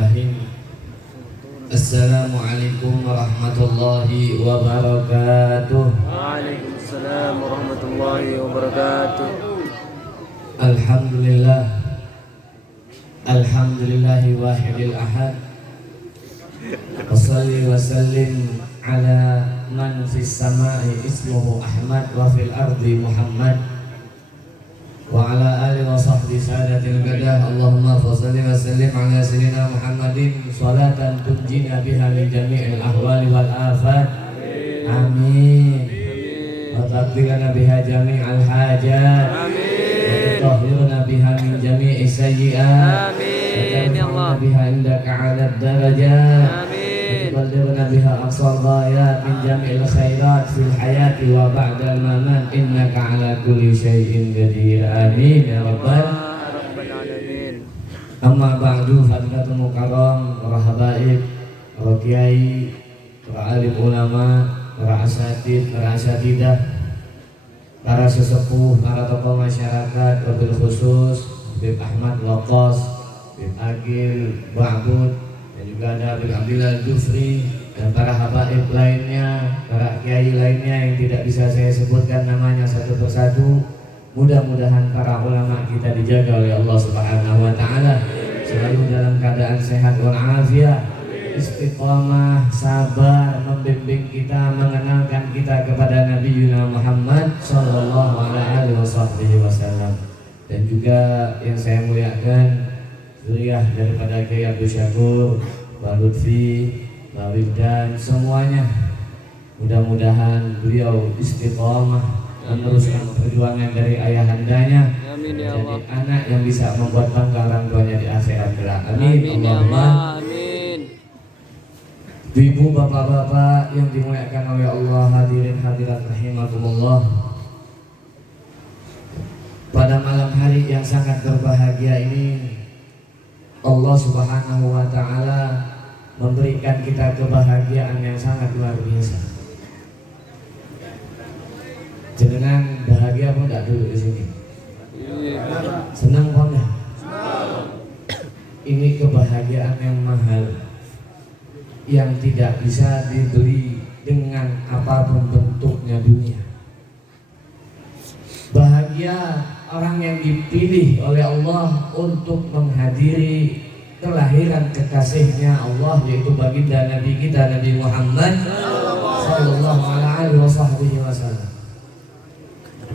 Bismillahirrahmanirrahim. Assalamualaikum warahmatullahi wabarakatuh. Waalaikumsalam warahmatullahi wabarakatuh. Alhamdulillah. Alhamdulillahi wahidil ahad. Wassalli wa sallim ala man fis samai ismuhu Ahmad wa fil ardi Muhammad wa ala alihi wa sahbihi sadatil gadah. Allahumma fassalli wa sallim ala sayyidina Muhammadin salatan tunjina biha min jami'il ahwali wal afat. Amin. Wa taqdirana biha jami'al hajat. Amin. Wa tutahhiruna biha min jami'i sayyi'at. Amin ya Allah. Biha indaka 'alad darajat. Tuballighna biha aqsal ghayat min jami'il khairat fil hayati wa ba'dal mamat innaka ala kulli syai'in qadir. Amin ya rabbal alamin. Amma ba'du, fadilatul mukarram, para habaib, para kiai, para alim ulama, para asatid, para asatidah, para sesepuh, para tokoh masyarakat, wabil khusus Habib Ahmad Waqas, Habib Agil Ba'bud, dan juga ada Habib Abdillah Jufri, dan para habaib lainnya, para kiai lainnya yang tidak bisa saya sebutkan namanya satu persatu. Mudah-mudahan para ulama kita dijaga oleh Allah Subhanahu wa taala, selalu dalam keadaan sehat walafiat, istiqamah, sabar, membimbing kita, mengenalkan kita kepada Nabi Muhammad sallallahu alaihi wasallam. Dan juga yang saya muliakan zuriyah daripada Kiai Abdul Syakur, Mbak Lutfi, Mbak Wildan, semuanya. Mudah-mudahan beliau istiqamah meneruskan perjuangan dari ayahandanya, menjadi anak yang bisa membuat bangga orang tuanya di akhirat kelak. Amin. Allahumma amin. Ibu, bapak-bapak yang dimuliakan oleh Allah, hadirin hadirat rahimakumullah. Pada malam hari yang sangat berbahagia ini, Allah Subhanahu wa taala memberikan kita kebahagiaan yang sangat luar biasa. Jenengan bahagia pun enggak dulu di sini? Senang pun enggak? Ini kebahagiaan yang mahal, yang tidak bisa dibeli dengan apapun bentuknya dunia. Bahagia orang yang dipilih oleh Allah untuk menghadiri kelahiran kekasihnya Allah, yaitu baginda Nabi kita Nabi Muhammad sallallahu alaihi wasallam.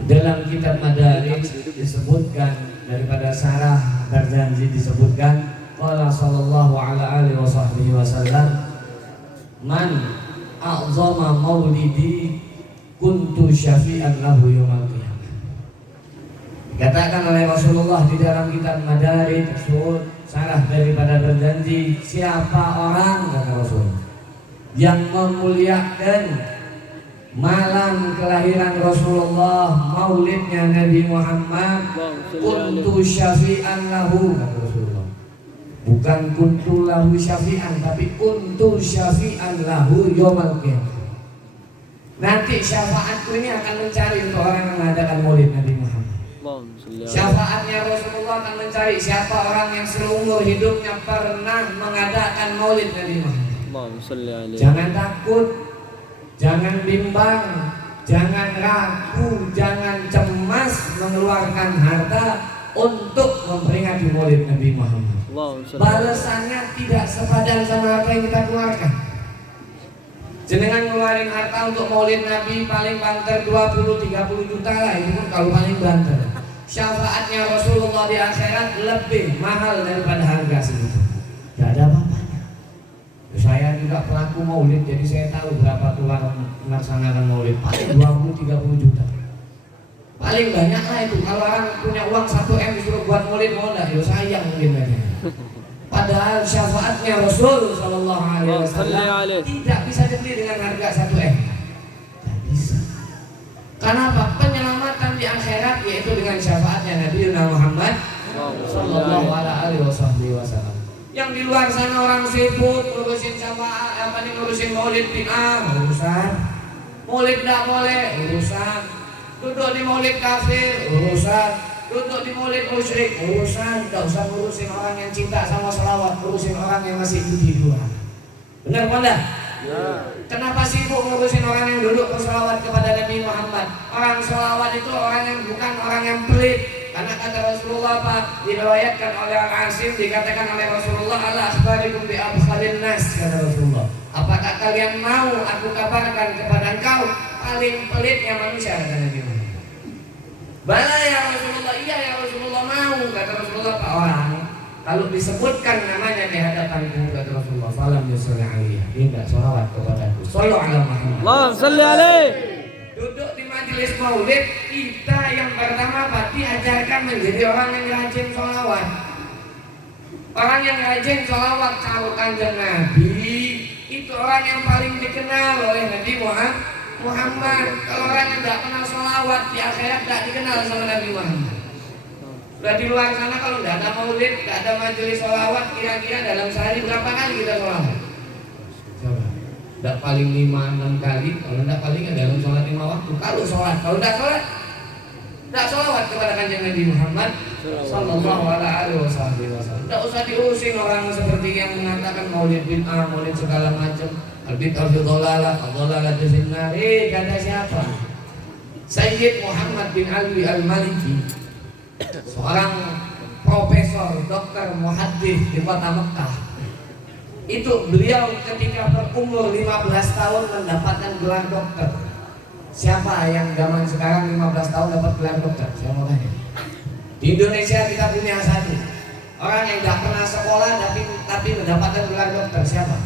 Dalam kitab Madaris disebutkan, daripada Sarah Barzanji disebutkan, qala sallallahu alaihi wasallam, man a'zama maulidi kuntu syafi'an lahu yaumil qiyamah. Dikatakan oleh Rasulullah di dalam kitab Madaris tersebut, Sarah daripada berjanji, siapa orang, kata Rasul, yang memuliakan malam kelahiran Rasulullah, maulidnya Nabi Muhammad, kuntu syafi'an lahu, kata Rasulullah. Bukan kuntu lahu syafi'an, tapi kuntu syafi'an lahu yaumil qiyamah. Nanti syafaatku ini akan mencari untuk orang yang mengadakan maulid Nabi Muhammad. Syafaatnya Rasulullah akan mencari siapa orang yang seumur hidupnya pernah mengadakan maulid Nabi Muhammad. Jangan takut, jangan bimbang, jangan ragu, jangan cemas mengeluarkan harta untuk memperingati maulid Nabi Muhammad. Balasannya tidak sepadan sama apa yang kita keluarkan. Jenengan ngeluarin harta untuk maulid Nabi paling banter 20-30 juta lah, itu pun kalau paling banter. Syafaatnya Rasulullah di akhirat lebih mahal daripada harga segitu. Gak ada apa-apanya. Saya juga pelaku maulid, jadi saya tahu berapa keluar melaksanakan maulid. Paling 20-30 juta. Paling banyak lah itu. Kalau orang punya uang 1 M disuruh buat maulid, mau enggak? Ya sayang mungkin aja. Padahal syafaatnya Rasul sallallahu alaihi wasallam tidak bisa dibeli dengan harga 1 M. Tidak bisa. Kenapa? Penyelamatan di akhirat yaitu dengan syafaatnya Nabi Muhammad sallallahu alaihi wasallam. Yang di luar sana orang sibuk ngurusin syafaat, ngurusin maulid bid'ah, urusan. Maulid tidak boleh, urusan. Duduk di maulid kafir, urusan. duduk di maulid musyrik, urusan, gak usah ngurusin orang yang cinta sama selawat, urusin orang yang masih puji Tuhan. Benar apa enggak? Ya. Kenapa sibuk ngurusin orang yang duduk berselawat kepada Nabi Muhammad? Orang selawat itu orang yang bukan orang yang pelit. Karena kata Rasulullah Pak, diriwayatkan oleh Al-Asim, dikatakan oleh Rasulullah, ala akhbarikum bi abkhalin nas, kata Rasulullah. Apakah kalian mau aku kabarkan kepada engkau paling pelitnya manusia, kata Nabi Muhammad. Bala ya Rasulullah, iya ya Rasulullah, mau, kata Rasulullah. Pak, orang kalau disebutkan namanya di hadapanku, kata Rasulullah, falam yusalli alaihi, tidak sholawat kepadaku. Shallu ala Muhammad. Allahumma shalli alaihi. Duduk di majelis maulid, kita yang pertama Pak diajarkan menjadi orang yang rajin sholawat. Orang yang rajin sholawat kalau Kanjeng Nabi itu orang yang paling dikenal oleh Nabi Muhammad. Kalau orang yang tidak pernah sholawat di akhirat tidak dikenal sama Nabi Muhammad. Sudah di luar sana kalau tidak ada maulid, tidak ada majelis sholawat, kira-kira dalam sehari berapa kali kita sholawat? Tidak paling 5-6 kali, kalau tidak paling dalam sholat 5 waktu. Kalau tidak sholat, tidak sholawat kepada Kanjeng Nabi Muhammad Sallallahu Alaihi Wasallam. Tidak usah diurusin orang seperti yang mengatakan maulid bid'ah, maulid segala macam. Al-bid'ah fi dhalalah, ad-dhalalah fi an-nar. Kata siapa? Sayyid Muhammad bin Ali Al-Maliki, seorang profesor, dokter, muhaddits di kota Mekah. Itu beliau ketika berumur 15 tahun mendapatkan gelar dokter. Siapa yang zaman sekarang 15 tahun dapat gelar dokter? Saya mau tanya. Di Indonesia kita punya satu orang yang tidak pernah sekolah tapi mendapatkan gelar dokter. Siapa?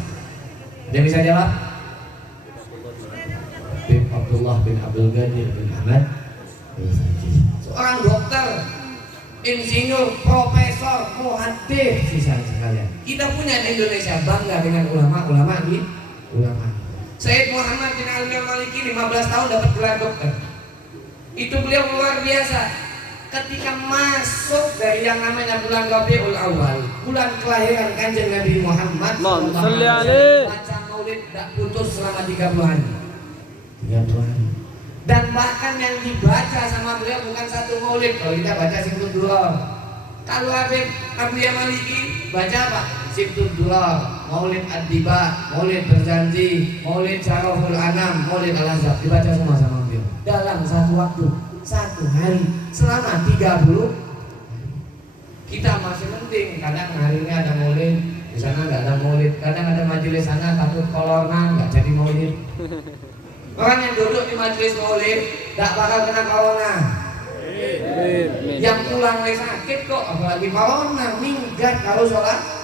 Ada yang bisa jawab? Bin Abdullah bin Abdul Ghadir bin Ahmad. Seorang dokter, insinyur, profesor, muhaddits, sisa sekalian. Kita punya di Indonesia, bangga dengan ulama-ulama ini. Sayyid Muhammad bin Ali Al-Maliki 15 tahun dapat gelar dokter. Itu beliau luar biasa. Ketika masuk dari yang namanya bulan Rabiul Awal, bulan kelahiran Kanjeng Nabi Muhammad, baca maulid tidak putus selama 30 hari. 30 hari. Dan bahkan yang dibaca sama beliau bukan satu maulid. Kalau kita baca Simtud Durar, kalau Habib Abdiyah Maliki baca apa? Simtud Durar, Maulid Ad-Diba, Maulid Berjanji, Maulid Syaraful Anam, Maulid Al-Azhar, dibaca semua sama beliau dalam satu waktu, satu hari, selama 30. Kita masih penting, kadang hari ini ada maulid, di sana nggak ada maulid, kadang ada majelis sana takut corona nggak jadi maulid. Orang yang duduk di majelis maulid tak bakal kena corona. Yang pulang lagi sakit kok, apalagi corona, minggat kalau sholat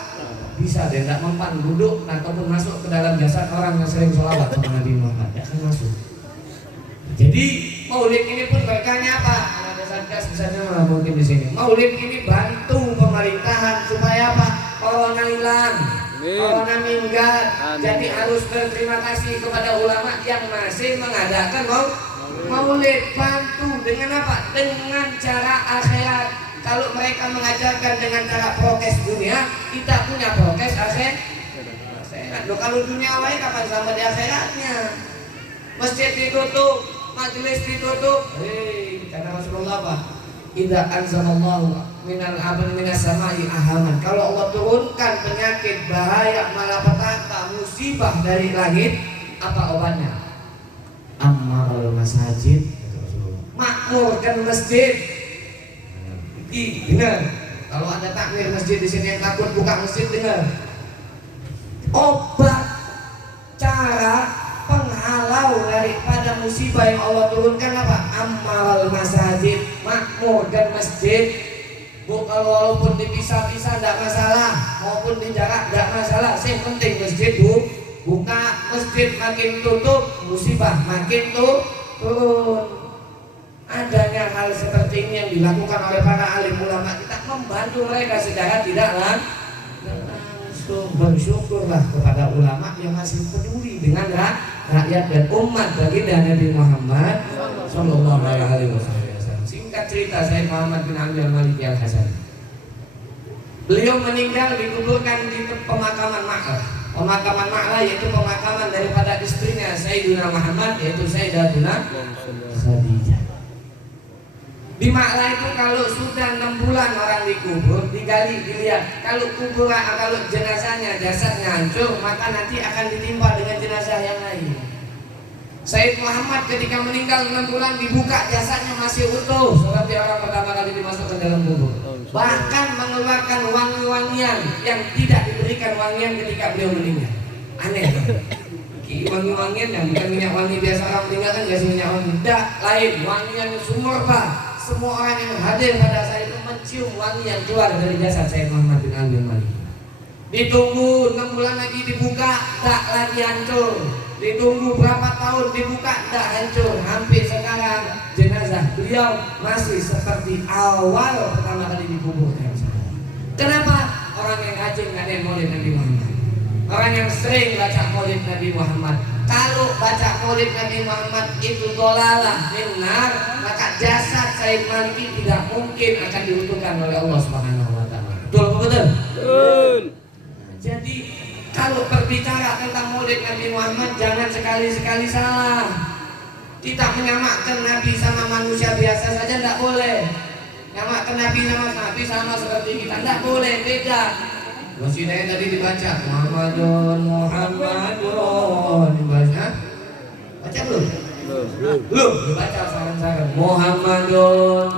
bisa deh, tidak mempan duduk ataupun masuk ke dalam jasad orang yang sering sholawat sama Nabi Muhammad, tidak akan masuk. Jadi maulid ini pun berkahnya apa? Ada satgas misalnya mungkin di sini. Maulid ini bantu pemerintahan supaya apa? Corona hilang. Corona minggat. Jadi harus berterima kasih kepada ulama yang masih mengadakan maulid. Bantu dengan apa? Dengan cara akhirat. Kalau mereka mengajarkan dengan cara prokes dunia, kita punya prokes akhirat. Loh, kalau dunia awalnya kapan sama di akhiratnya? Masjid ditutup, majelis ditutup. Kata Rasulullah apa? Idza anzalallahu minal abad minas samai ahaman. Kalau Allah turunkan penyakit, bahaya, malapetaka, musibah dari langit, apa obatnya? Ammarul masajid. Makmurkan masjid. Dengar, kalau ada takmir masjid di sini yang takut buka masjid, dengar. Obat, cara penghalau daripada musibah yang Allah turunkan apa? Amal masajid, makmurkan masjid. Kalau walaupun dipisah-pisah tidak masalah, maupun dijarak tidak masalah. Yang penting masjid buka. Masjid makin tutup, musibah makin turun. Adanya hal seperti ini yang dilakukan oleh para alim ulama, kita membantu mereka secara tidak langsung. Bersyukurlah kepada ulama yang masih peduli dengan rakyat dan umat baginda Nabi Muhammad Sallallahu Alaihi Wasallam. Singkat cerita, Sayyid Muhammad bin Ali Al-Maliki Al-Hasan, beliau meninggal dikuburkan di pemakaman Ma'lah. Pemakaman Ma'lah yaitu pemakaman daripada istrinya Sayyidina Muhammad, yaitu Sayyidatuna Khadijah. Di Maklah itu kalau sudah 6 bulan orang dikubur, digali, dilihat. Kalau kalau jenazahnya, jasadnya hancur, maka nanti akan ditimpa dengan jenazah yang lain. Sayyid Muhammad ketika meninggal 6 bulan dibuka, jasadnya masih utuh seperti orang pertama kali dimasukkan dalam kubur. Bahkan mengeluarkan wangi-wangian yang tidak diberikan wangian ketika beliau meninggal. Aneh. Wangi-wangian yang bukan minyak wangi biasa orang meninggal kan biasa minyak wangi. Tidak, lain wangian sumur Pak. Semua orang yang hadir pada saat itu mencium wangi yang keluar dari jasad Sayyid Muhammad bin Ali bin Malik. Ditunggu 6 bulan lagi dibuka, tak lagi hancur. Ditunggu berapa tahun dibuka, tak hancur. Hampir sekarang jenazah beliau masih seperti awal pertama kali dikubur. Kenapa? Orang yang rajin ngadain maulid Nabi Muhammad, orang yang sering baca maulid Nabi Muhammad. Kalau baca maulid Nabi Muhammad itu dolalah benar, maka jasad Sayyid Maliki tidak mungkin akan diutuhkan oleh Allah Subhanahu wa taala. Betul betul? Betul. Jadi kalau berbicara tentang maulid Nabi Muhammad jangan sekali-sekali salah. Kita menyamakan Nabi sama manusia biasa saja tidak boleh. Nyamakan Nabi sama seperti kita tidak boleh, beda. Wasilahnya tadi dibaca Muhammadun dibaca. Baca belum? Belum. Dibaca saran-saran Muhammadun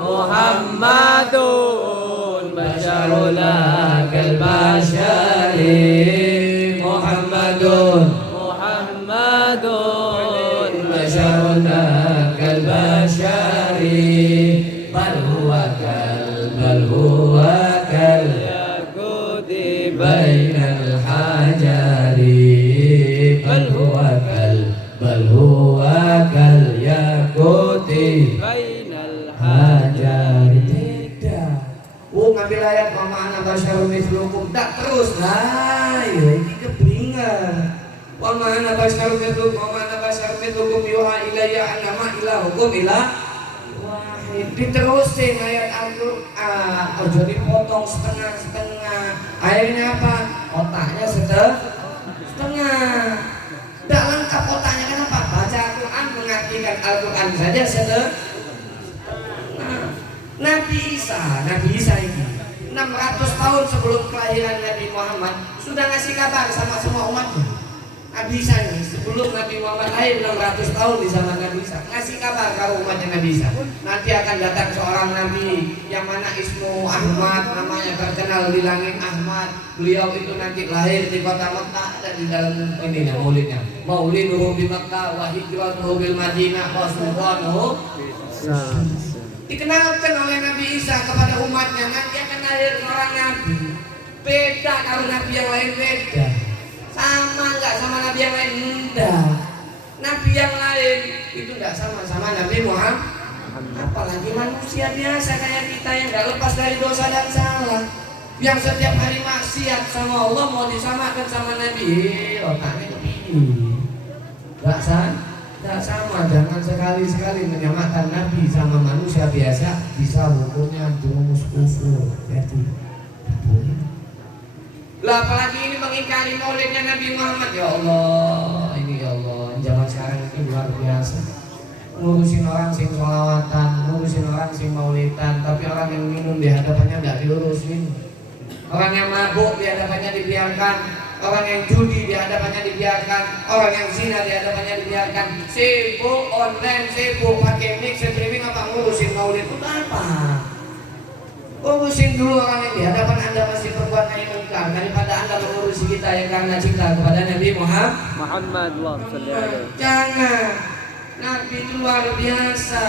basyarullah kal basyari Muhammadun basyarullah kal basyari bal huwa kal bainal hajari bal huwa kal yaquti bainal hajari. Tidak. Ngambil ayat wa ma'ana basyarun mithlukum tak terus lah. Ini kebingungan. Wa ma'ana basyarun mithlukum yuha ilayya annama ilahukum ilah wahid. Diterusin ayat Al-Qur'an. Ojo dipotong setengah-setengah. Akhirnya apa? Otaknya setengah. Tidak lengkap otaknya. Kenapa? Baca Al-Quran mengartikan Al-Quran saja setengah. Nabi Isa ini 600 tahun sebelum kelahiran Nabi Muhammad sudah ngasih kabar sama semua umatnya. Nabi Isa ini sebelum Nabi Muhammad lahir 600 tahun di zaman Nabi Isa ngasih kabar kalau umatnya Nabi Isa nanti akan datang seorang Nabi yang mana ismu Ahmad, namanya terkenal di langit Ahmad. Beliau itu nanti lahir di kota Makkah dan di dalam ini maulidnya mauliduhu bi Makkah wa hijratuhu bil Madinah wa sultanuhu. Dikenalkan oleh Nabi Isa kepada umatnya nanti akan lahir seorang Nabi. Beda kalau Nabi yang lain beda. Sama nggak sama Nabi yang lain? Enggak. Nabi yang lain itu nggak sama Nabi Muhammad. Apalagi manusia biasa kayak kita yang nggak lepas dari dosa dan salah, yang setiap hari maksiat sama Allah mau disamakan sama Nabi. Otaknya kepilih. Nggak sama. Jangan sekali-sekali menyamakan Nabi sama manusia biasa, bisa hukumnya jurumus kufur. Jadi lah apalagi ini mengingkari maulidnya Nabi Muhammad. Ya Allah, ini ya Allah, zaman sekarang itu luar biasa. Ngurusin orang sing sholawatan, ngurusin orang sing maulidan, tapi orang yang minum di hadapannya nggak diurusin. Orang yang mabuk di hadapannya dibiarkan, orang yang judi di hadapannya dibiarkan, orang yang zina di hadapannya dibiarkan. Sibuk online, sibuk pakai mic, streaming, apa ngurusin maulid itu apa? Urusin dulu orang yang di hadapan Anda masih berbuat naik mungkar daripada Anda mengurusi kita yang karena cinta kepada Nabi Muhammad. Jangan. Nabi itu luar biasa.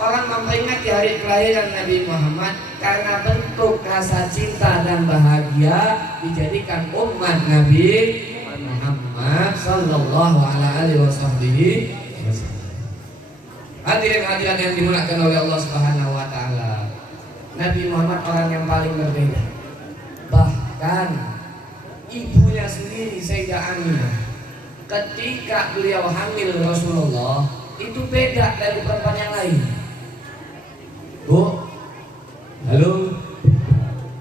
Orang memperingati hari kelahiran Nabi Muhammad karena bentuk rasa cinta dan bahagia dijadikan umat Nabi Muhammad sallallahu alaihi wasallam. Hadirin-hadirat yang dimuliakan oleh Allah Subhanahu wa taala. Nabi Muhammad orang yang paling berbeda. Bahkan ibunya sendiri Sayyidah Aminah ketika beliau hamil Rasulullah itu beda dari perempuan yang lain. Bu, halo,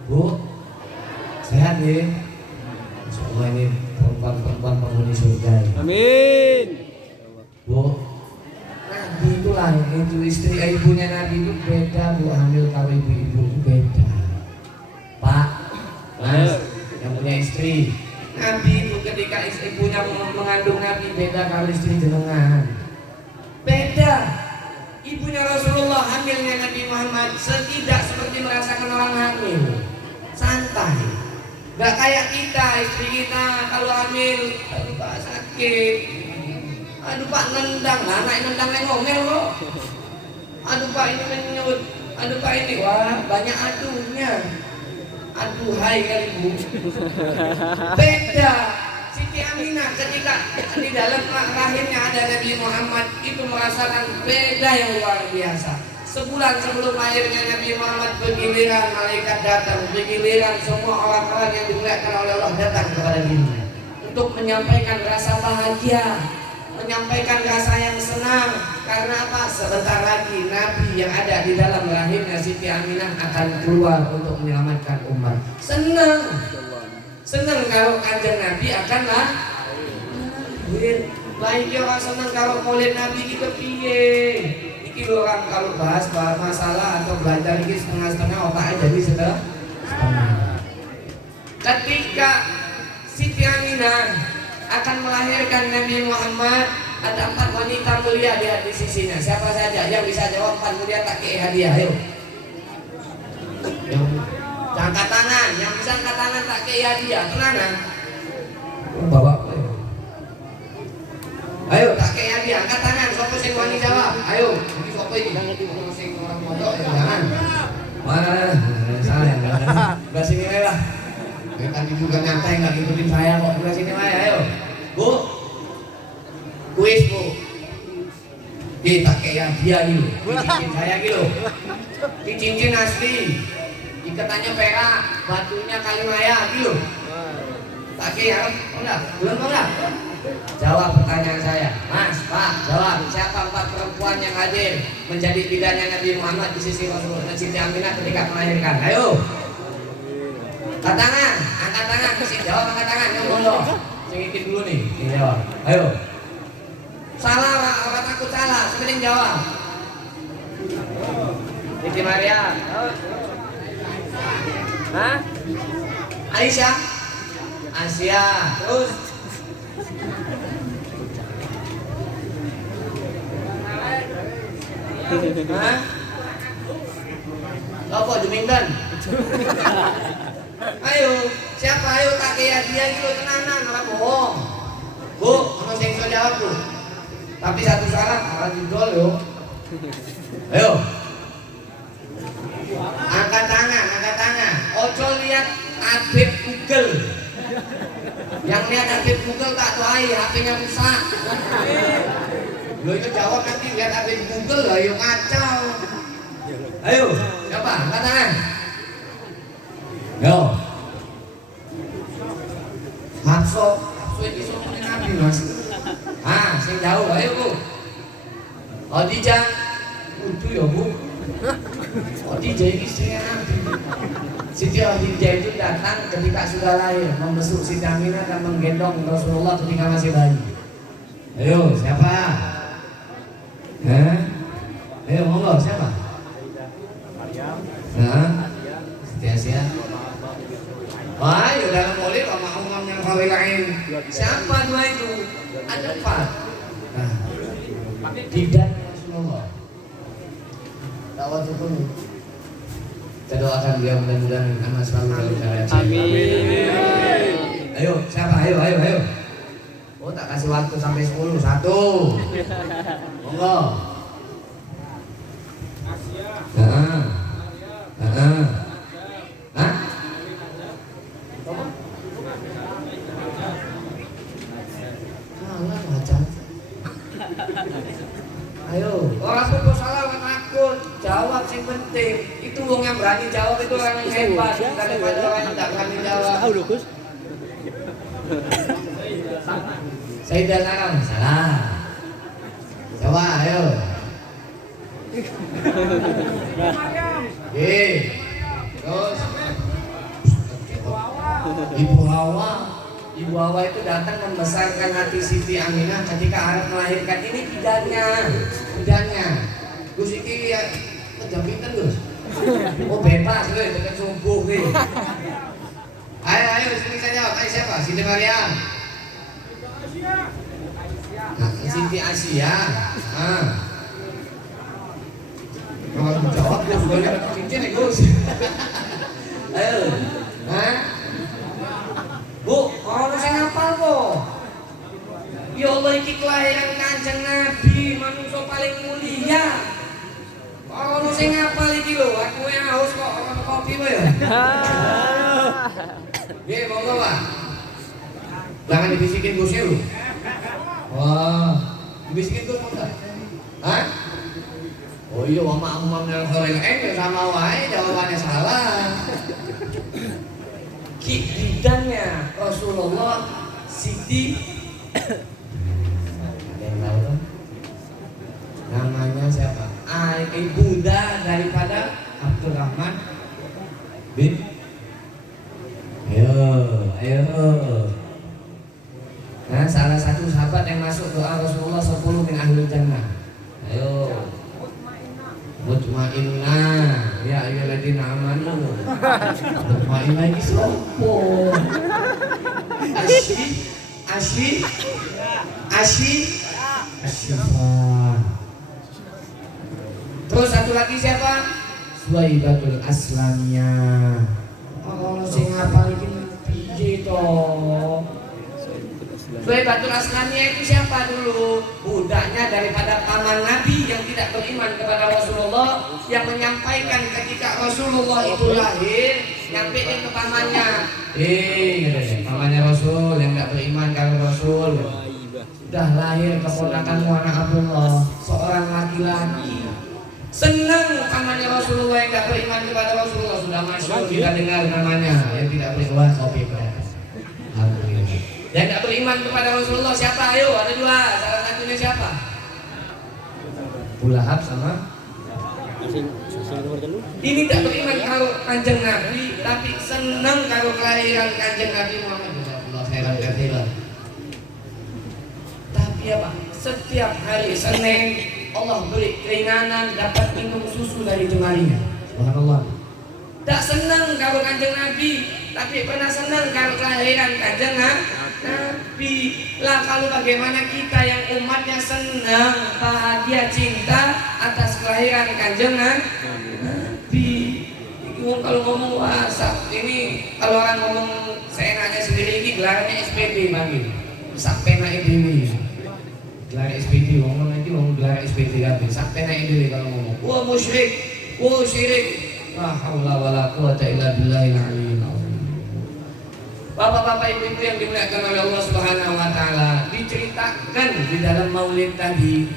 Bu, sehat ya? Insyaallah ini perempuan penghuni surga. Amin. Bu, Nabi itu lain, itu istri ibunya Nabi itu beda Bu. istri. Nabi itu ketika istrinya mengandung Nabi beda kalau istri jenengan. Beda. Ibunya Rasulullah hamilnya Nabi Muhammad tidak seperti merasakan orang hamil. Santai. Gak kayak kita, istri kita kalau hamil, aduh Pak sakit, aduh Pak nendang, anak nendang ngomel kok. Aduh Pak ini menyut, aduh Pak ini, wah banyak aduhnya. Aduhai kali Bu. Beda. Siti Aminah ketika di dalam rahimnya ada Nabi Muhammad itu merasakan beda yang luar biasa. Sebulan sebelum lahirnya Nabi Muhammad bergiliran malaikat datang, bergiliran semua orang-orang yang dimuliakan oleh Allah datang kepada dirinya untuk menyampaikan rasa bahagia, menyampaikan rasa yang senang. Karena apa? Sebentar lagi Nabi yang ada di dalam rahimnya Siti Aminah akan keluar untuk menyelamatkan umat. Senang, senang kalau kanjeng Nabi akan lahir. Lain orang senang kalau maulid Nabi kita piye. Iki orang kalau bahas masalah atau belajar ini setengah-setengah otak jadi setengah. Ketika Siti Aminah akan melahirkan Nabi Muhammad, ada 4 wanita mulia di sisinya. Siapa saja yang bisa jawab 4 mulia tak kei hadiah? Ayo. Angkat tangan, yang bisa angkat tangan tak kei hadiah. Tenang. Bapak. Ayo tak kei hadiah, angkat tangan. Siapa sing wani jawab? Ayo. Apa ini? Sing orang mondok ya jangan. Wah, salah ya. Belah sini aja lah. Tadi juga nyantai nggak ngikutin saya kok. Belah sini aja, ayo. Bu. Kuis, Bu. Kita kayak dia gitu. Cincin saya gitu. Ini cincin asli. Ikatannya perak, batunya kayu maya gitu. Tak kayak, enggak? Belum enggak? Jawab pertanyaan saya, Mas, Pak, jawab. Siapa 4 perempuan yang hadir menjadi bidannya Nabi Muhammad di sisi Rasulullah Siti Aminah ketika melahirkan? Ayo, angkat tangan, mesti jawab, angkat tangan, ngomong loh. Sedikit dulu nih, jawab. Ayo. Salah, orang takut salah, sebenarnya jawab. Siti Maria. Hah? Aisyah. Asia. Terus. Hah? Apa Jumindan? Ayo, siapa ayo tak kayak dia gitu tenanan, malah bohong. Bu, sama sing iso jawab Bu. Tapi satu syarat, malah judol yo. Ayo. Angkat tangan. Ojo lihat Habib Google. Yang lihat Habib Google tak tuai, HP-nya rusak. Lo itu jawab nanti lihat Habib Google lah, yuk kacau. Ayo, siapa? Angkat tangan. Yo. Hafso ini soalnya Nabi Mas. Sing jauh, ayo Bu. Khadijah, udah ya Bu. Khadijah ini istrinya Nabi. Siti Khadijah itu datang ketika sudah lahir, membesuk Siti Aminah dan menggendong Rasulullah ketika masih bayi. Ayo, siapa? Ayo monggo, siapa? Maryam. Siti Asia. Wah, ya dalam maulid sama umam yang kawin lain. Siapa 2 itu? Ada 4. Bidan Rasulullah. Dakwah itu kita doakan dia mudah-mudahan anak selalu dalam keadaan sehat. Amin. Ayo, siapa? Ayo. Oh, tak kasih waktu sampai 10. 1. Monggo. Asia. Ayo, orang pun salah takut. Jawab sing penting. Itu wong yang berani jawab itu orang yang hebat. Daripada orang yang tidak berani jawab. Sayyidah Salam, salah. Coba, ayo. Terus Ibu Hawa itu datang membesarkan hati Siti Aminah ketika Arab melahirkan. Ini bidannya. Gus iki ya jam pinten Gus? Oh bebas kowe tekan subuh kowe. Ayo sini saya jawab. Ayo siapa? Siti Maryam. Nah, Siti Asia. Kalau dijawab dia juga cincin nih Gus. Ayo. Bu, orang saya ngapal kok. Ya Allah iki kelahiran Kanjeng Nabi, manusia paling mulia. Orang saya ngapal iki lho, aku yang haus kok orang kopi kok ya. Nggih, monggo Pak. Jangan dibisikin Gusnya lho. Wah, dibisikin Gus monggo. Hah? Oh iya, wa ma'amam minal khairin sama wae jawabannya salah. Bidannya Rasulullah Siti ada yang tahu kan? Namanya siapa? Bunda daripada Abdurrahman bin. Ayo. Nah, salah satu sahabat yang masuk doa Rasulullah 10 min ahlul jannah. Ayo. Mutmainnah ya ayyuhalladzina amanu. Mutmainnah iki sopo? Asyifan. Terus satu lagi siapa? Suwaibatul Aslamiyah. Oh, sing ngapal iki piye to? Suwaibatul Aslamiyah itu siapa dulu? Budaknya daripada paman Nabi yang tidak beriman kepada Rasulullah, yang menyampaikan ketika Rasulullah itu lahir, nyampein ke pamannya. Pamannya Rasul yang tidak beriman kalau Rasul sudah lahir keponakanmu anak Abdullah, seorang laki-laki. Senang pamannya Rasulullah yang tidak beriman kepada Rasulullah, sudah masuk kita dengar namanya yang tidak beriman kopi berapa. Alhamdulillah. Yang tidak beriman kepada Rasulullah siapa? Ayo, ada dua. Salah satunya siapa? Abu Lahab sama ini tak beriman kalau Kanjeng Nabi, tapi senang kalau kelahiran Kanjeng Nabi Muhammad. Tapi apa? Setiap hari Senin Allah beri keringanan dapat minum susu dari jemarinya. Subhanallah. Tak senang kalau Kanjeng Nabi, tapi pernah senang kalau kelahiran Kanjeng Nabi. Lah kalau bagaimana kita yang umatnya senang, bahagia, cinta atas kelahiran Kanjeng Nabi. Kalau ngomong WhatsApp ini, kalau orang ngomong seenaknya sendiri ini gelarnya SPD bagi. Sampai naik ini. Gelar SPD ngomong lagi ngomong gelar SPD kabeh. Sampai naik ini kalau ngomong. Wah musyrik, wah syirik. La haula wala quwata illa billahil aliyyil azim. Bapak-bapak ibu-ibu yang dimuliakan oleh Allah Subhanahu wa taala, diceritakan di dalam Maulid tadi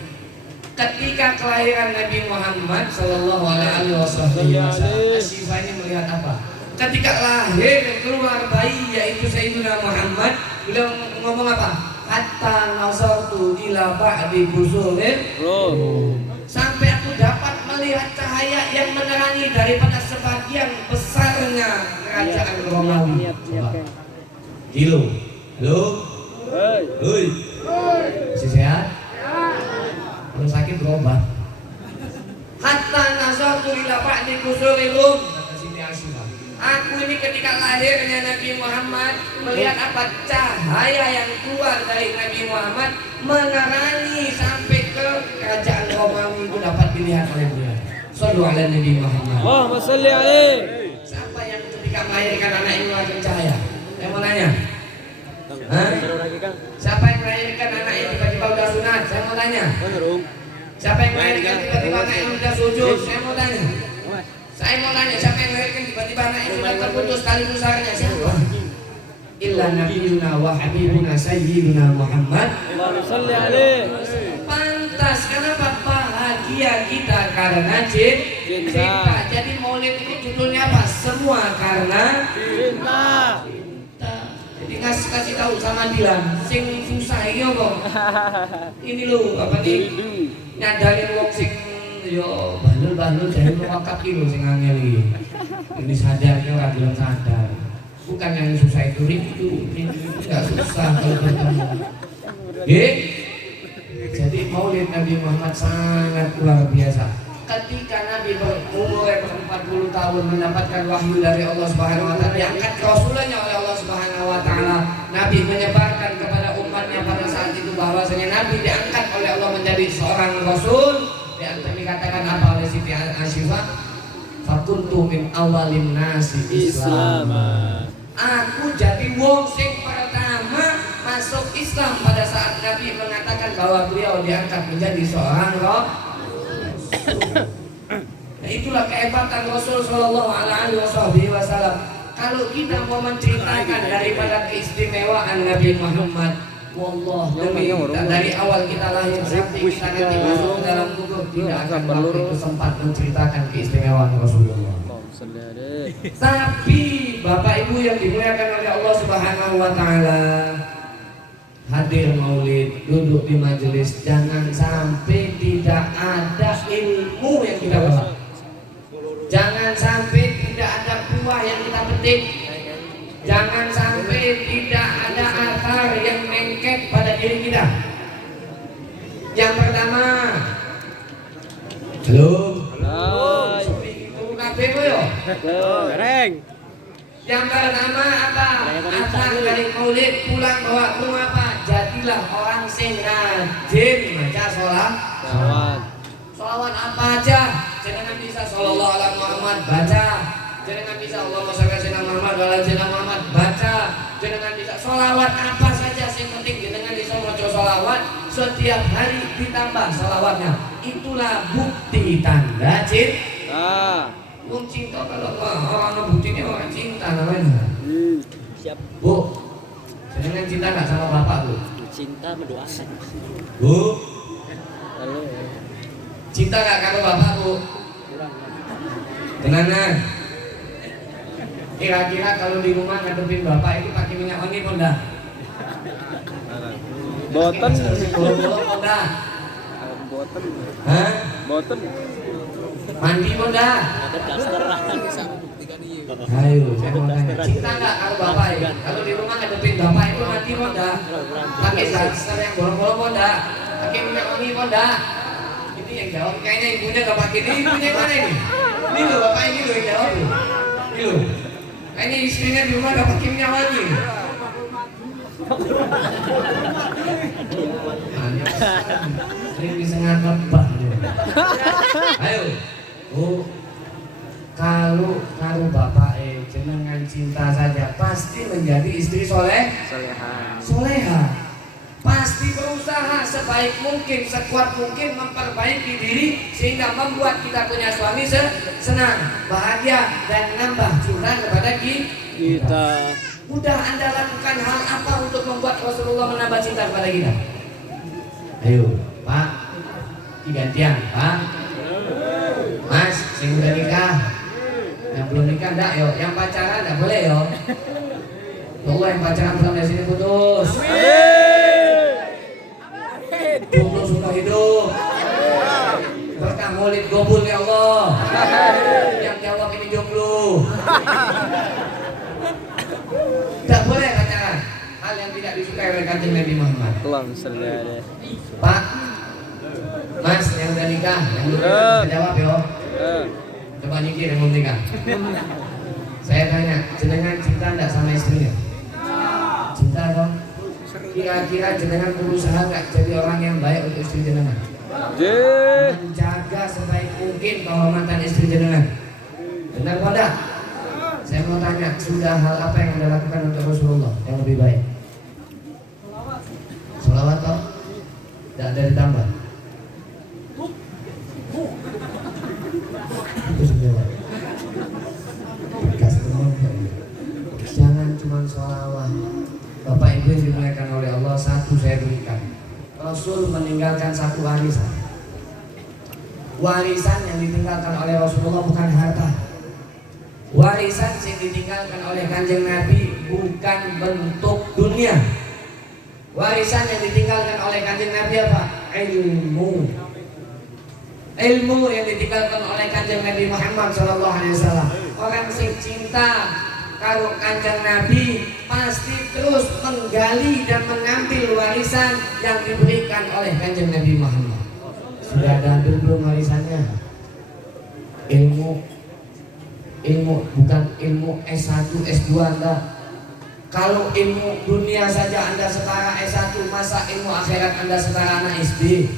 ketika kelahiran Nabi Muhammad sallallahu alaihi wasallam. Asyifah ini melihat apa? Ketika lahir keluar bayi yaitu Sayyidina Muhammad, beliau ngomong apa? Hatta nazartu ila ba'di busurir. Sampai aku dapat melihat cahaya yang menerangi daripada sebagian besarnya kerajaan Romawi. Halo. Halo. Hoi. Masih sehat? Kalau sakit berobat. Hatta nazartu ila ba'di busurir. Kata Siti Asyifah. Aku ini ketika lahirnya Nabi Muhammad melihat apa cahaya yang keluar dari Nabi Muhammad menerangi sampai ke kerajaan Romawi itu dapat dilihat oleh beliau. Shallu ala Nabi Muhammad. Allahumma shalli alaihi. Siapa yang ketika melahirkan anak ini mengeluarkan cahaya? Saya mau nanya. Hah? Siapa yang melahirkan anak ini tiba-tiba udah sunat? Saya mau tanya. Siapa yang melahirkan tiba-tiba anak ini udah sujud? Saya mau tanya. Saya mau tanya, siapa yang melahirkan tiba-tiba anak ini sudah terputus tali pusarnya? Siapa? Illa nabiyuna wa habibuna sayyiduna Muhammad. Allahumma shalli alaihi. Pantas, kenapa bahagia kita karena cinta. Jadi Maulid ini judulnya apa? Semua karena Cinta. Jadi kasih tahu sama Dilan, sing susah ini apa? Ini loh, apa nih? Nyadarin wong sing yo bandel-bandel dari wakaf iki lho sing angel iki. Ini sadarnya ora belum sadar. Bukan yang susah itu enggak susah kalau bertemu. Jadi Maulid Nabi Muhammad sangat luar biasa. ketika Nabi berumur 40 tahun mendapatkan wahyu dari Allah Subhanahu wa taala, diangkat Rasulnya oleh Allah Subhanahu wa taala. Nabi menyebarkan kepada umatnya pada saat itu bahwasanya Nabi diangkat oleh Allah menjadi seorang rasul. Dikatakan apa oleh Siti Asyifa? Fakuntu min awalin nasi Islam. Aku jadi wong sing pertama masuk Islam pada saat Nabi mengatakan bahwa beliau diangkat menjadi seorang rasul. Nah, itulah kehebatan Rasul Shallallahu Alaihi Wasallam. Kalau kita mau menceritakan daripada keistimewaan Nabi Muhammad, wallah demi kita dari awal kita lahir sampai kita nanti masuk dalam kubur tidak akan mampu sempat menceritakan keistimewaan Rasulullah. Tapi Bapak Ibu yang dimuliakan oleh Allah Subhanahu wa taala, hadir maulid, duduk di majelis, jangan sampai tidak ada ilmu yang kita bawa. Jangan sampai tidak ada buah yang kita petik. Jangan sampai tidak ada akar yang mengket pada diri kita. Yang pertama, belum. Yang pertama apa? Asal dari maulid pulang bawa ke rumah apa? Jadilah orang sing rajin baca sholawat apa aja. Jangan bisa sallallahu alaihi Muhammad baca. Jangan bisa Allahumma sholli ala Muhammad wa ala Muhammad baca. Jangan bisa sholawat apa saja yang penting jangan bisa maca sholawat setiap hari ditambah sholawatnya. Itulah bukti tanda cinta. Wong cinta kalau orang buktinya orang cinta namanya. Siap. Bu, jangan cinta nggak sama bapak bu? Cinta mendoakan. Bu, Halo. cinta nggak sama bapak bu? Tenangan. Kira-kira kalau di rumah ngadepin bapak itu pakai minyak wangi pun dah? Boten. Bolong pun dah? Boten. Hah? Boten. Mandi pun dah? Ada daster. Ayo, saya mau tanya, cinta nggak kalau bapak ya? Kalau di rumah ngadepin bapak itu mandi pun dah? Pakai daster yang bolong-bolong pun dah? Pakai minyak wangi pun dah? Ini yang jawab, kayaknya ibunya nggak pakai. Ini ibunya mana ini? Ini loh bapak ini loh yang jawab loh. Ini loh. Kayaknya istrinya di rumah nggak pakai minyak wangi. Sering bisa ngakak. Ayo, bu, kalau bapak jenengan cinta saja pasti menjadi istri soleha. Pasti berusaha sebaik mungkin, sekuat mungkin memperbaiki diri sehingga membuat kita punya suami senang, bahagia dan menambah curah kepada kita. Udah Anda lakukan hal apa untuk membuat Rasulullah menambah cinta kepada kita? Ayo, Pak, gantian, Pak. Mas, yang udah nikah, yang belum nikah enggak, yo. Yang pacaran enggak boleh, yo. Tuh, yang pacaran belum dari sini putus. Jomblo suka hidup. Berkah maulid gobul ya Allah. Yang jawab ini jomblo. Tidak boleh pacaran. Hal yang tidak disukai oleh Kanjeng Nabi Muhammad. Pak, Mas yang udah nikah, yang udah jawab yo. Coba nyikir yang belum nikah. Saya tanya, jenengan cinta enggak sama istrinya? Cinta dong. Kira-kira jenengan berusaha nggak jadi orang yang baik untuk istri jenengan? Menjaga sebaik mungkin kehormatan istri jenengan. Benar apa enggak? Saya mau tanya, sudah hal apa yang Anda lakukan untuk Rasulullah yang lebih baik? Sholawat toh? Tidak ada ditambah. Itu semua. Jangan cuma sholawat. Bapak Ibu yang dimuliakan oleh Allah, satu saya berikan. Rasul meninggalkan satu warisan. Warisan yang ditinggalkan oleh Rasulullah bukan harta. Warisan yang ditinggalkan oleh Kanjeng Nabi bukan bentuk dunia. Warisan yang ditinggalkan oleh Kanjeng Nabi apa? Ilmu. Ilmu yang ditinggalkan oleh Kanjeng Nabi Muhammad SAW. Orang yang cinta karo Kanjeng Nabi pasti terus menggali dan mengambil warisan yang diberikan oleh Kanjeng Nabi Muhammad. Sudah ada ambil belum warisannya? ilmu bukan ilmu S1, S2 enggak. Kalau ilmu dunia saja Anda setara S1, masa ilmu akhirat Anda setara anak SD?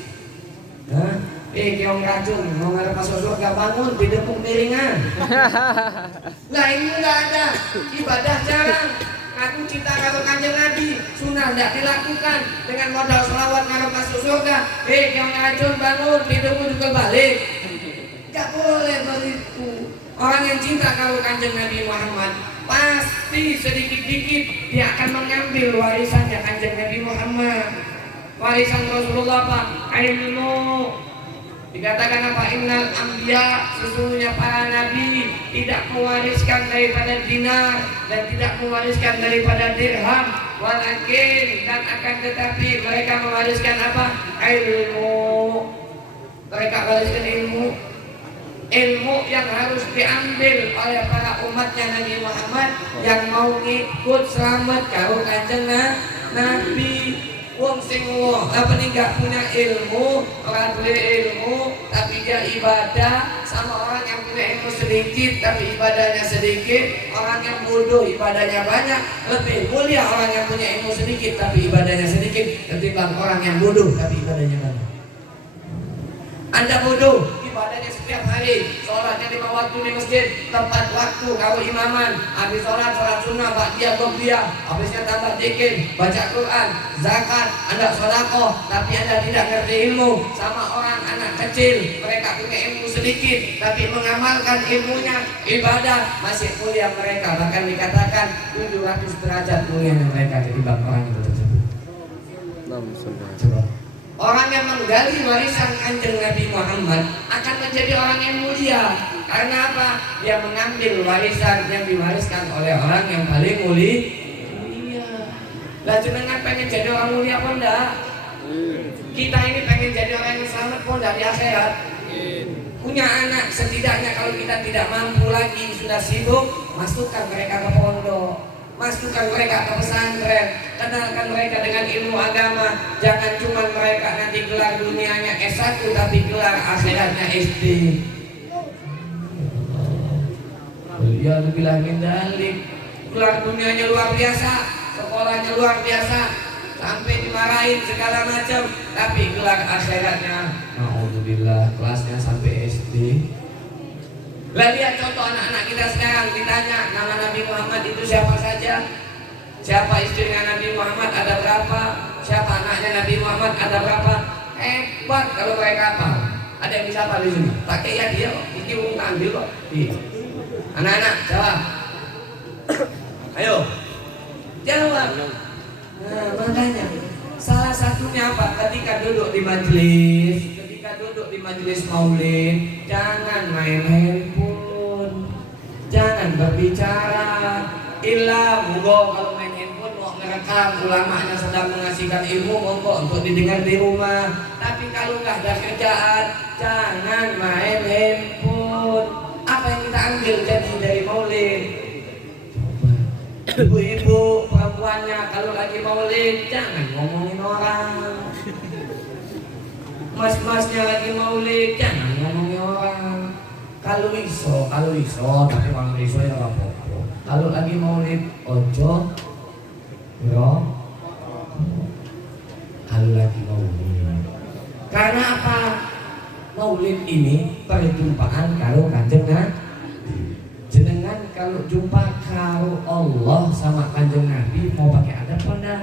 Hah? Keong racun, mau ngarep masuk surga bangun, didepuk piringan. Lah ilmu enggak ada, ibadah jarang. Aku cinta karo Kanjeng Nabi, sunah tidak dilakukan dengan modal selawat ngarep masuk surga. Keong racun bangun, hidupmu juga balik. Enggak boleh begitu. Orang yang cinta karo Kanjeng Nabi Muhammad pasti sedikit-dikit dia akan mengambil warisannya Kanjeng Nabi Muhammad. Warisan Rasulullah apa? Ilmu. Dikatakan apa? Innal anbiya, sesungguhnya para nabi tidak mewariskan daripada dinar dan tidak mewariskan daripada dirham, walakin dan akan tetapi mereka mewariskan apa? Ilmu. Mereka mewariskan ilmu. Ilmu yang harus diambil oleh para umatnya Nabi Muhammad yang mau ngikut selamat karo Kanjeng Nabi. Wong sing apa nih gak punya ilmu, orang boleh ilmu tapi dia ibadah, sama orang yang punya ilmu sedikit tapi ibadahnya sedikit. Orang yang bodoh ibadahnya banyak, lebih mulia orang yang punya ilmu sedikit tapi ibadahnya sedikit ketimbang orang yang bodoh tapi ibadahnya banyak. Anda bodoh, ibadahnya setiap hari, sholatnya 5 waktu di masjid, tepat waktu, kalau imaman, habis sholat sunnah, ba'diyah, habisnya tambah zikir, baca Quran, zakat, Anda sedekah, tapi Anda tidak ngerti ilmu. Sama orang anak kecil, mereka punya ilmu sedikit, tapi mengamalkan ilmunya, ibadah, masih mulia mereka, bahkan dikatakan 700 derajat mulia mereka ketimbang orang itu tersebut. Coba. Orang yang menggali warisan Kanjeng Nabi Muhammad akan menjadi orang yang mulia. Karena apa? Dia mengambil warisan yang diwariskan oleh orang yang paling mulia. Lah jenengan pengen jadi orang mulia apa enggak? Kita ini pengen jadi orang yang selamat pun dari akhirat. Punya anak, setidaknya kalau kita tidak mampu lagi, sudah sibuk, masukkan mereka ke pondok. Masukkan mereka ke pesantren, kenalkan mereka dengan ilmu agama. Jangan cuma mereka nanti gelar dunianya S1 tapi gelar akhiratnya SD. Ya lebihlah min dalik. Gelar dunianya luar biasa, sekolahnya luar biasa, sampai dimarahin segala macam, tapi gelar akhiratnya, alhamdulillah, kelasnya sampai SD. Lah lihat contoh anak-anak kita sekarang, ditanya nama Nabi Muhammad itu siapa saja, siapa istrinya Nabi Muhammad ada berapa, siapa anaknya Nabi Muhammad ada berapa. Hebat kalau mereka apa? Ada yang bisa apa di sini? Pakai ya dia, ini umum ambil kok. Anak-anak jawab. Ayo jawab. Nah makanya salah satunya apa? Ketika duduk di majelis maulid, jangan main handphone, jangan berbicara. Monggo kalau main handphone mau ngerekam ulamanya sedang mengasihkan ilmu, monggo untuk didengar di rumah. Tapi kalau nggak ada kerjaan, jangan main handphone. Apa yang kita ambil jadi dari maulid? Ibu-ibu perempuannya kalau lagi maulid jangan ngomongin orang. Mas-masnya lagi maulid jangan ngomongin orang. Kalau iso tapi orang iso ya apa-apa. Kalau lagi maulid ojo bro. Kalau lagi maulid. Karena apa? Maulid ini perjumpaan kalau Kanjeng Nabi. Jenengan kalau jumpa karo Allah sama Kanjeng Nabi mau pakai adab apa enggak?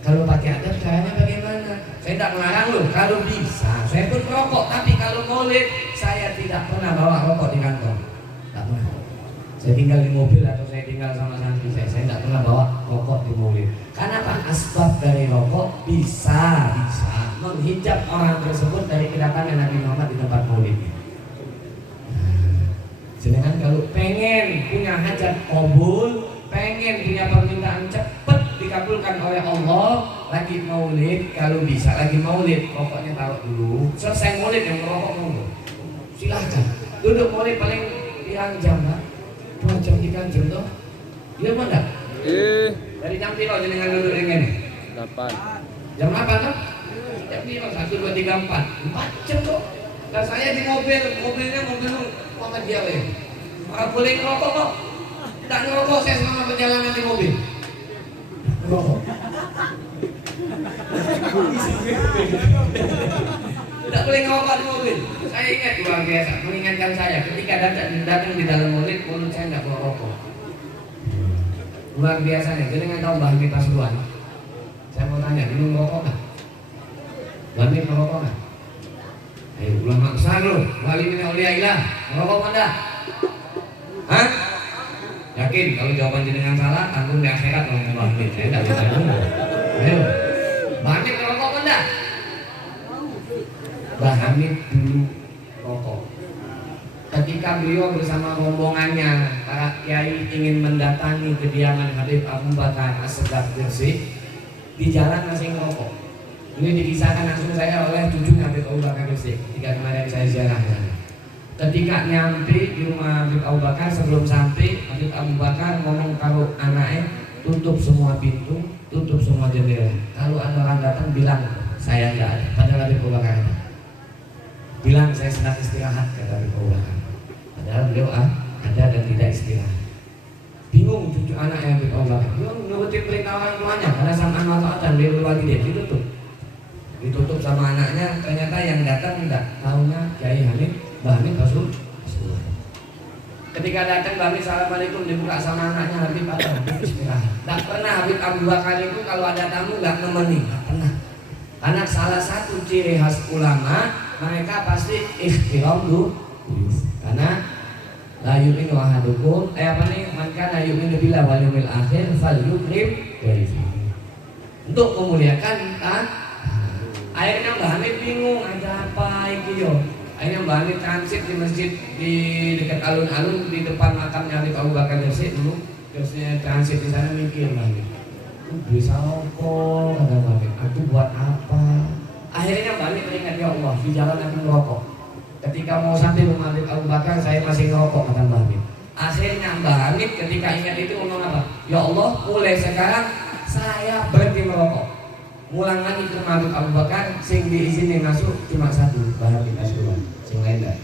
Kalau pakai adab caranya bagaimana? Saya tidak melarang loh, kalau bisa. Saya pun rokok, tapi kalau maulid saya tidak pernah bawa rokok di kantor. Tidak pernah. Saya tinggal di mobil atau saya tinggal sama santri saya tidak pernah bawa rokok di maulid. Karena apa? Asbab dari rokok bisa menghijab orang tersebut dari kedatangan Nabi Muhammad di tempat maulid. Sedangkan kalau pengen punya hajat kabul, pengen punya permintaan cepat dikabulkan oleh Allah, lagi maulid, kalau bisa lagi maulid, rokoknya taruh dulu. Selesai maulid yang merokok monggo. Silahkan. Duduk maulid paling pirang jam, Pak? 2 jam 3 jam toh? Iya mana? Dari jam piro jenengan duduk yang ini? 8. Jam 8 toh? Jam 5, 1, 2, 3, 4 jam toh? Dan saya di mobilnya mobil Muhammad dia ya. Orang boleh ngerokok kok. Tak ngerokok saya selama perjalanan di mobil. Ngerokok. Tidak boleh ngerokok di mobil. Saya ingat luar biasa, mengingatkan saya ketika datang di dalam mulut saya tidak boleh rokok. Luar biasanya, jadi nggak tahu Mbah Hamid Pasuruan. Saya mau tanya, dulu ngerokok nggak? Mbah Hamid ngerokok nggak? Ayo ulama besar loh, wali min auliyaillah, ngerokok mana? Hah? Yakin kalau jawaban jenengan salah, tanggung di akhirat kalau Mbah Hamid. Saya tidak bisa ngomong. Ayo, Mbah Hamid ngerokok mana? Mbah Hamid dulu rokok. Ketika beliau bersama rombongannya para kiai ingin mendatangi kediaman Habib Abu Bakar As-Siddiq Gresik, di jalan masih ngerokok. Ini dikisahkan langsung saya oleh cucunya Habib Abu Bakar Gresik ketika kemarin saya ziarah. Ketika nyampe di rumah Habib Abu Bakar, sebelum sampai Habib Abu Bakar ngomong karo anaknya, tutup semua pintu, tutup semua jendela. Kalau ada orang datang bilang saya nggak ada. Padahal Habib Abu Bakar ada. Bilang saya sedang istirahat, kata Habib Abu Bakar. Padahal beliau ada dan tidak istirahat. Bingung cucu anak yang Habib Abu Bakar. Beliau nurutin perintah orang tuanya karena sama anak dan beliau wali dia ditutup sama anaknya. Ternyata yang datang tidak tahunya Kiai Hamid, Mbah Hamid Pasuruan. Ketika datang Mbah Hamid assalamualaikum, dibuka sama anaknya Habib istirahat. Tak pernah Habib Abu Bakar itu kalau ada tamu nggak nemenin, nggak pernah. Karena salah satu ciri khas ulama, mereka pasti ikhtiram dulu. Karena la yu'minu ahadukum man kana yu'minu billahi wal yawmil akhir falyukrim dhaifi. Untuk memuliakan akhirnya Mbah Hamid bingung ada apa iki yo. Akhirnya Mbah Hamid transit di masjid di dekat alun-alun di depan makamnya Habib Abu Bakar Gresik dulu. Terusnya transit di sana mikir Mbah Hamid. Bisa rokok, kata Mbah Hamid. Aku buat apa? Akhirnya Mbah Hamid teringat, ya Allah, di jalan aku ngerokok. Ketika mau sampai rumah Habib Abu Bakar, saya masih ngerokok, kata Mbah Hamid. Akhirnya Mbah Hamid ketika ingat itu ngomong apa? Ya Allah, mulai sekarang saya berhenti merokok. Mulang lagi ke rumah Habib Abu Bakar, sing diizinin masuk cuma satu, Mbah Hamid Pasuruan, sing lain enggak.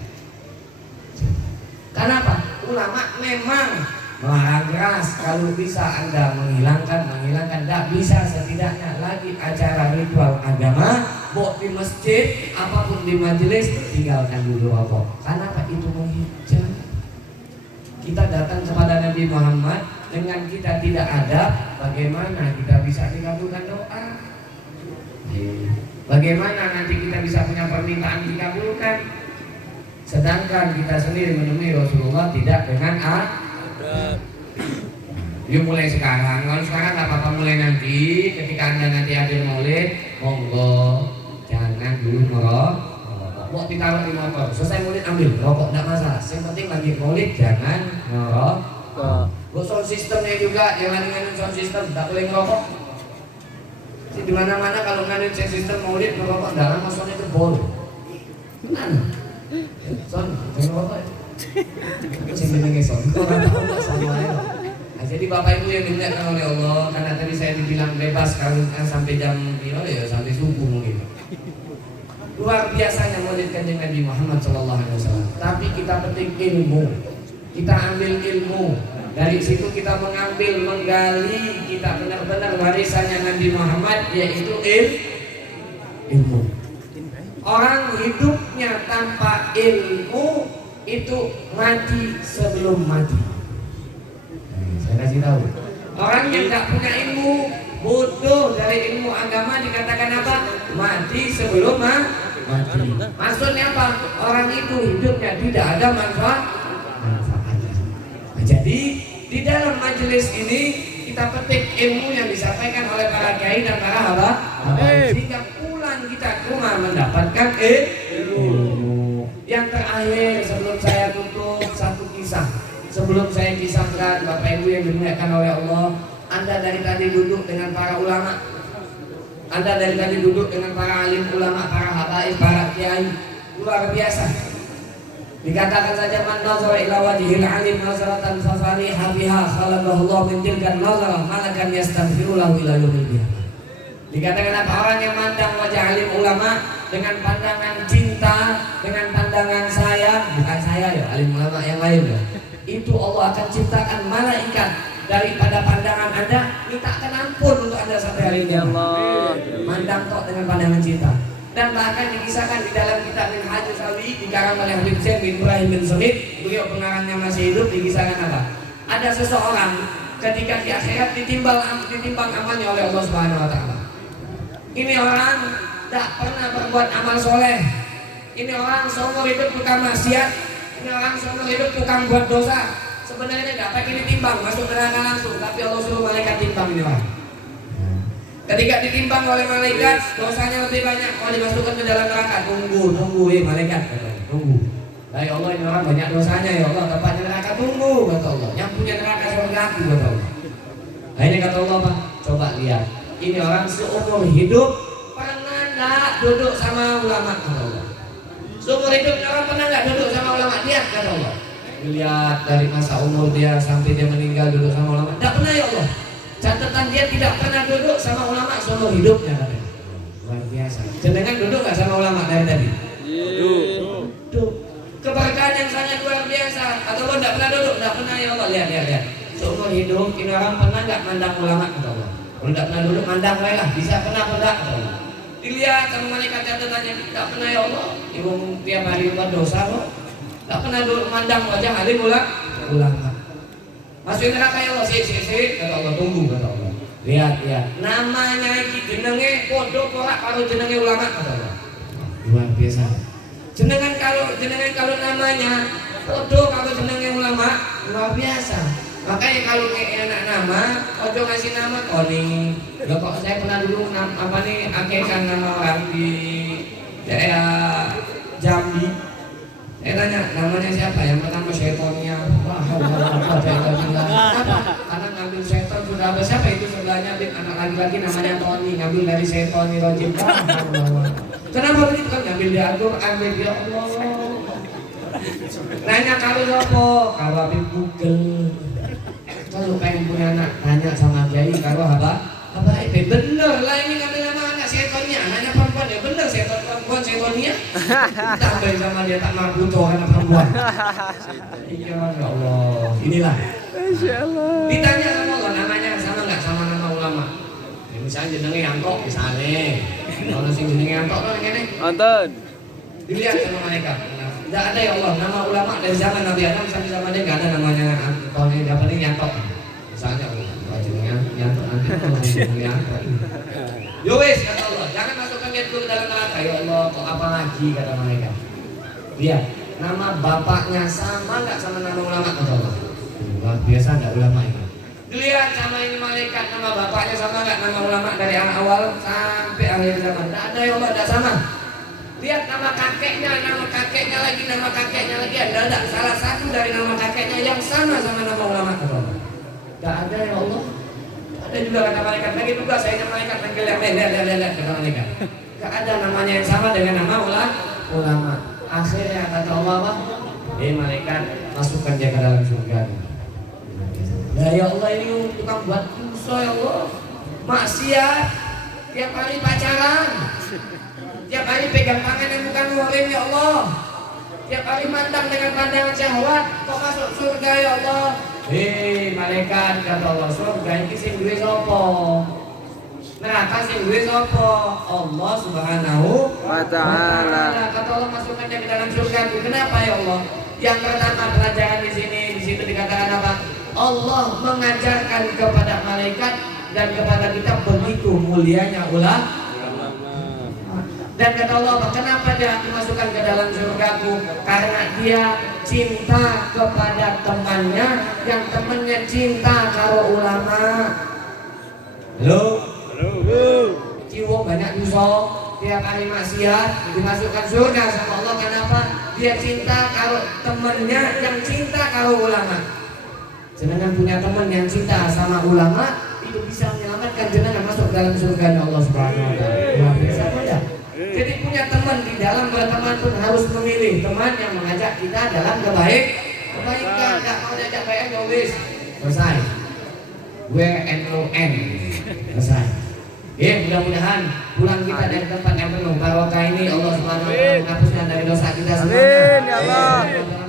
Kenapa? Ulama memang melarang keras. Kalau bisa Anda menghilangkan, tidak bisa setidaknya lagi acara ritual agama, mau di masjid, apapun di majelis, tinggalkan dulu rokok. Kenapa? Itu menghijab. Kita datang kepada Nabi Muhammad dengan kita tidak ada, bagaimana kita bisa dikabulkan doa? Bagaimana nanti kita bisa punya permintaan dikabulkan? Sedangkan kita sendiri menemui Rasulullah tidak dengan Yuk mulai sekarang, kalau sekarang nggak apa-apa, mulai nanti ketika Anda nanti hadir maulid, monggo jangan dulu ngerokok. Mau ditaruh di motor, selesai maulid ambil, rokok tidak masalah. Yang penting lagi maulid jangan ngerokok. Sound sistemnya juga, jangan ngandung sound system, tak boleh ngerokok. Di mana-mana kalau ngandung sound system maulid ngerokok, dalam maksudnya itu boleh. Gimana? Sound, jangan ngerokok ya. Jadi Bapak Ibu yang dimuliakan oleh Allah, karena tadi saya dibilang bebas kalau sampai jam sampai subuh mungkin. Luar biasanya maulid Kanjeng Nabi Muhammad SAW. Tapi kita petik ilmu, kita ambil ilmu. Dari situ kita mengambil, menggali, kita benar-benar warisannya Nabi Muhammad, yaitu ilmu. Orang hidupnya tanpa ilmu itu mati sebelum mati. Saya kasih tahu. Orang yang tidak punya ilmu, bodoh dari ilmu agama, dikatakan apa? Mati sebelum mati. Maksudnya apa? Orang itu hidupnya tidak ada manfaatnya. Jadi di dalam majelis ini kita petik ilmu yang disampaikan oleh para kiai dan para habaib, sehingga pulang kita ke rumah mendapatkan ilmu. Yang terakhir sebelum saya tutup, satu kisah. Sebelum saya kisahkan, Bapak Ibu yang dimuliakan oleh Allah, Anda dari tadi duduk dengan para ulama, Anda dari tadi duduk dengan para alim ulama, para habaib, para kiai, luar biasa. Dikatakan saja man nazara ila wajhil alim nazaratan fafariha biha khalaqahu Allah min tilkan nazarah malakan yastaghfiru lahu ila yaumil qiyamah. Dikatakan apa? Orang yang mandang wajah alim ulama dengan pandangan cinta, dengan pandangan sayang, bukan saya ya, alim ulama yang lain ya. Itu Allah akan ciptakan malaikat daripada pandangan Anda, mintakan ampun untuk Anda sampai hari ini. Mandang kok dengan pandangan cinta. Dan bahkan dikisahkan di dalam kitab Minhajus Sawi dikarang oleh Habib Zain bin Ibrahim bin Semit, beliau pengarangnya masih hidup, dikisahkan apa? Ada seseorang ketika di akhirat ditimbang amalnya oleh Allah Subhanahu wa taala. Ini orang tak pernah berbuat amal soleh. Ini orang seumur hidup tukang maksiat. Ini orang seumur hidup tukang buat dosa. Sebenarnya tidak pakai ditimbang, masuk neraka langsung. Tapi Allah suruh malaikat timbang ini orang. Ketika ditimbang oleh malaikat, dosanya lebih banyak. Kalau dimasukkan ke dalam neraka, tunggu, malaikat, tunggu. Ya Allah, ini orang banyak dosanya ya Allah. Tempatnya neraka, tunggu, kata Allah. Yang punya neraka surga aku, kata Allah. Nah ini kata Allah apa? Coba lihat. Ini orang seumur hidup pernah nggak duduk sama ulama, kata Allah. Seumur hidup orang pernah nggak duduk sama ulama? Lihat, kata Allah. Lihat dari masa umur dia sampai dia meninggal duduk sama ulama. Tidak pernah ya Allah. Catatan dia tidak pernah duduk sama ulama seumur hidupnya, katanya. Luar biasa. Jenengan duduk nggak sama ulama dari tadi? Duduk. Keberkahan yang sangat luar biasa. Atau lo tidak pernah duduk? Tidak pernah ya Allah. Lihat. Seumur hidup ini orang pernah nggak mandang ulama, kata Allah. Kalau tidak pernah duduk mandang lah. Bisa pernah, kata Allah. Dilihat sama malaikat catatannya, tidak pernah ya Allah. Ibu tiap hari buat dosa kok. Tidak pernah duduk mandang wajah alim ulama. Masukin neraka ya Allah, sik, kata Allah, tunggu, kata Allah. Lihat, namanya iki jenenge podo porak karo jenenge ulama, kata Allah. Luar biasa. Jenengan kalau namanya podo karo jenenge ulama, luar biasa. Makanya kalau enak nama, ojo ngasih nama Tony. Loh kok saya pernah dulu akekkan nama orang di daerah Jambi. Saya tanya namanya siapa? Yang pertama Setonia. Wah, karena ngambil seton sudah apa? Siapa itu sebelahnya anak laki-laki namanya Tony, ngambil dari Setoni Rojim. Kenapa begitu kan? Ngambil di Al-Quran, ya Allah. Nanya kalau siapa? Kalau Habib Google. Kalau pengen punya anak, tanya sama Kiai. Kalau apa? Bener lah ini ngambil nama anak Setonia. Anaknya perempuan ya bener seton perempuan Setonia. Tambahin sama dia tak mampu tuh anak perempuan. Iya ya Allah. Inilah. Masya Allah. Ditanya sama Allah namanya sama nggak sama nama ulama. Ya, misalnya jenenge Yanto misalnya. Kalau sing jenenge Yanto kan ini. Nonton. Dilihat sama mereka. Tidak ada ya Allah nama ulama dari zaman Nabi Adam sampai zaman dia nggak ada namanya Anton yang dapat ini Yanto. Misalnya Yanto nanti Yanto. Yo wes kata Allah, jangan masukkan niatku ke dalam neraka ya Allah. Kok apa lagi kata mereka? Lihat nama bapaknya sama nggak sama nama ulama, kata Allah. Luar biasa nggak ulama ini. Dilihat sama ini malaikat nama bapaknya sama nggak nama ulama dari awal sampai akhir zaman. Tidak ada ya Allah, tidak sama. Lihat nama kakeknya lagi ada salah satu dari nama kakeknya yang sama nama ulama, kata Allah. Tidak ada ya Allah. Ada juga kata malaikat lagi juga saya malaikat panggil lihat kata malaikat. Tidak ada namanya yang sama dengan nama ulama. Akhirnya kata Allah apa? Malaikat masukkan dia ke dalam surga. Ya ya Allah ini tukang buat dosa ya Allah. Maksiat, tiap hari pacaran, tiap hari pegang tangan yang bukan muhrim ya Allah. Tiap hari mandang dengan pandangan syahwat, kok masuk surga ya Allah. Malaikat kata Allah, surga ini sing duwe sapa? Neraka sing duwe sapa? Allah Subhanahu wa taala. Kata Allah masukkan dia ke dalam surga. Kenapa ya Allah? Yang pertama pelajaran di situ dikatakan apa? Allah mengajarkan kepada malaikat dan kepada kita begitu mulianya ulama. Dan kata Allah, kenapa dia dimasukkan ke dalam surgaku? Karena dia cinta kepada temannya, yang temannya cinta karo ulama. Halo? Ciwo banyak dosa, tiap hari maksiat, dimasukkan surga sama Allah. Kenapa? Dia cinta karo temannya yang cinta karo ulama. Jenengan punya teman yang cinta sama ulama, itu bisa menyelamatkan jenengan masuk dalam surga Allah Subhanahu wa taala. Bisa ya? Jadi punya teman di dalam berteman pun harus memilih teman yang mengajak kita dalam kebaikan. Tidak mau diajak baik ya wis selesai. WNON selesai. Ya, mudah-mudahan pulang kita dari tempat yang penuh barokah ini Allah Subhanahu wa taala menghapuskan dari dosa kita semuanya. Amin ya Allah.